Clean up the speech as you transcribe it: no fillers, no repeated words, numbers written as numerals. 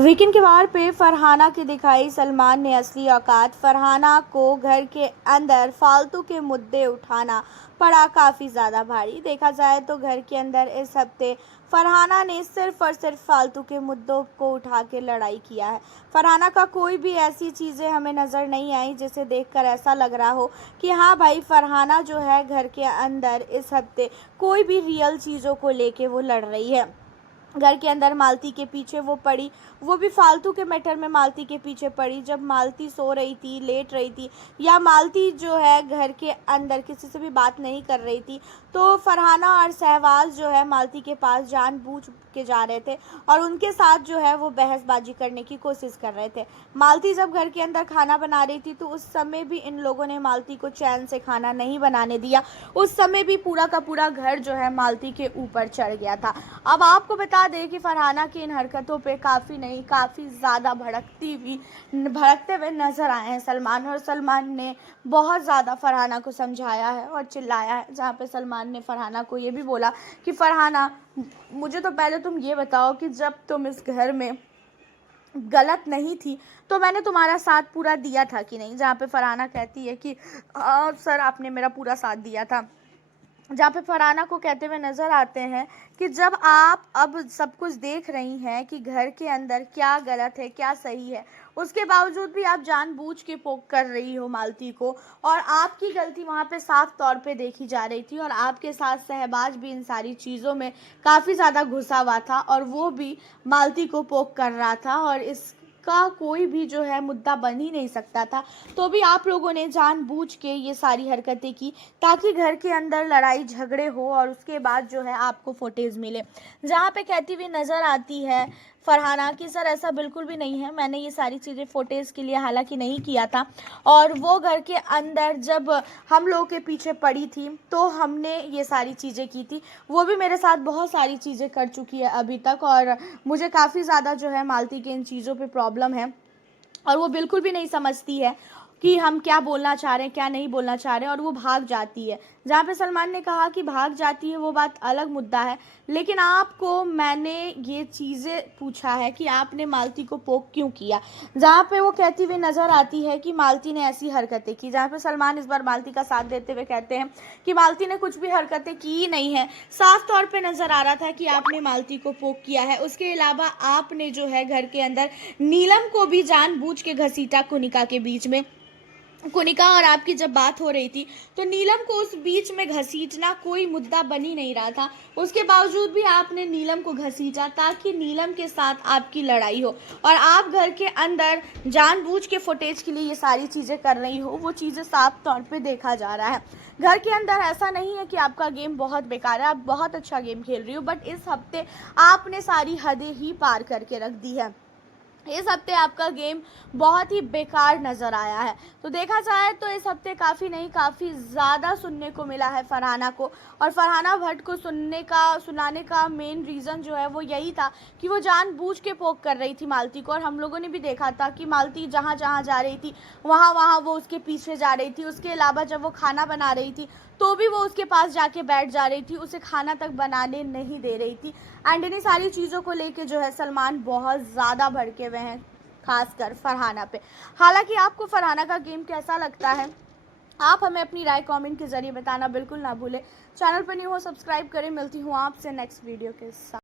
Weekend के बार पे फरहाना की दिखाई सलमान ने असली औकात। फरहाना को घर के अंदर फालतू के मुद्दे उठाना पड़ा काफ़ी ज़्यादा भारी। देखा जाए तो घर के अंदर इस हफ्ते फरहाना ने सिर्फ और सिर्फ फालतू के मुद्दों को उठा के लड़ाई किया है। फरहाना का कोई भी ऐसी चीज़ें हमें नज़र नहीं आई जिसे देखकर ऐसा लग रहा हो कि हाँ भाई, फरहाना जो है घर के अंदर इस हफ्ते कोई भी रियल चीज़ों को लेके वो लड़ रही है। घर के अंदर मालती के पीछे वो पड़ी, वो भी फालतू के मैटर में मालती के पीछे पड़ी। जब मालती सो रही थी, लेट रही थी, या मालती जो है घर के अंदर किसी से भी बात नहीं कर रही थी, तो फरहाना और सहवाज जो है मालती के पास जानबूझ के जा रहे थे और उनके साथ जो है वो बहसबाजी करने की कोशिश कर रहे थे। मालती जब घर के अंदर खाना बना रही थी तो उस समय भी इन लोगों ने मालती को चैन से खाना नहीं बनाने दिया। उस समय भी पूरा का पूरा घर जो है मालती के ऊपर चढ़ गया था। अब आपको बता दें कि फरहाना की इन हरकतों पे काफ़ी नहीं, काफ़ी ज़्यादा भड़कते हुए नज़र आए हैं सलमान, और सलमान ने बहुत ज़्यादा फरहाना को समझाया है और चिल्लाया है। जहाँ पे सलमान ने फरहाना को ये भी बोला कि फरहाना, मुझे तो पहले तुम ये बताओ कि जब तुम इस घर में गलत नहीं थी तो मैंने तुम्हारा साथ पूरा दिया था कि नहीं। जहाँ पे फरहाना कहती है कि सर, आपने मेरा पूरा साथ दिया था। जहाँ पे फरहाना को कहते हुए नज़र आते हैं कि जब आप अब सब कुछ देख रही हैं कि घर के अंदर क्या गलत है क्या सही है, उसके बावजूद भी आप जानबूझ के पोक कर रही हो मालती को, और आपकी गलती वहाँ पे साफ तौर पे देखी जा रही थी। और आपके साथ सहबाज भी इन सारी चीज़ों में काफ़ी ज़्यादा घुसा हुआ था और वो भी मालती को पोक कर रहा था, और का कोई भी जो है मुद्दा बन ही नहीं सकता था। तो भी आप लोगों ने जानबूझ के ये सारी हरकतें की ताकि घर के अंदर लड़ाई झगड़े हो और उसके बाद जो है आपको फुटेज मिले। जहाँ पे कहती हुई नज़र आती है फरहाना कि सर, ऐसा बिल्कुल भी नहीं है, मैंने ये सारी चीज़ें फुटेज के लिए हालांकि नहीं किया था, और वो घर के अंदर जब हम लोगों के पीछे पड़ी थी तो हमने ये सारी चीज़ें की थी। वो भी मेरे साथ बहुत सारी चीज़ें कर चुकी है अभी तक, और मुझे काफ़ी ज़्यादा जो है मालती के इन चीज़ों पे प्रॉब्लम है, और वो बिल्कुल भी नहीं समझती है कि हम क्या बोलना चाह रहे हैं, क्या नहीं बोलना चाह रहे हैं, और वो भाग जाती है। जहाँ पे सलमान ने कहा कि भाग जाती है वो बात अलग मुद्दा है, लेकिन आपको मैंने ये चीज़ें पूछा है कि आपने मालती को पोक क्यों किया। जहाँ पे वो कहती हुई नज़र आती है कि मालती ने ऐसी हरकतें की, जहाँ पे सलमान इस बार मालती का साथ देते हुए कहते हैं कि मालती ने कुछ भी हरकतें की ही नहीं है। साफ तौर पर नज़र आ रहा था कि आपने मालती को पोक किया है। उसके अलावा आपने जो है घर के अंदर नीलम को भी जानबूझ के घसीटा कुनिका के बीच में। कुनिका और आपकी जब बात हो रही थी तो नीलम को उस बीच में घसीटना कोई मुद्दा बन ही नहीं रहा था। उसके बावजूद भी आपने नीलम को घसीटा ताकि नीलम के साथ आपकी लड़ाई हो, और आप घर के अंदर जानबूझ के फुटेज के लिए ये सारी चीज़ें कर रही हो। वो चीज़ें साफ तौर पे देखा जा रहा है। घर के अंदर ऐसा नहीं है कि आपका गेम बहुत बेकार है, आप बहुत अच्छा गेम खेल रही हो, बट इस हफ्ते आपने सारी हदें ही पार करके रख दी है। इस हफ्ते आपका गेम बहुत ही बेकार नज़र आया है। तो देखा जाए तो इस हफ्ते काफ़ी नहीं, काफ़ी ज़्यादा सुनने को मिला है फरहाना को, और फरहाना भट्ट को सुनाने का मेन रीज़न जो है वो यही था कि वो जानबूझ के पोक कर रही थी मालती को। और हम लोगों ने भी देखा था कि मालती जहाँ जहाँ जा रही थी वहाँ वो उसके पीछे जा रही थी। उसके अलावा जब वो खाना बना रही थी तो भी वो उसके पास जाके बैठ जा रही थी, उसे खाना तक बनाने नहीं दे रही थी। एंड इन्हीं सारी चीज़ों को लेके जो है सलमान बहुत ज़्यादा भड़के हुए हैं, खासकर फरहाना पे। हालांकि आपको फरहाना का गेम कैसा लगता है, आप हमें अपनी राय कमेंट के ज़रिए बताना बिल्कुल ना भूलें। चैनल पर न्यू हो सब्सक्राइब करें। मिलती हूँ आपसे नेक्स्ट वीडियो के साथ।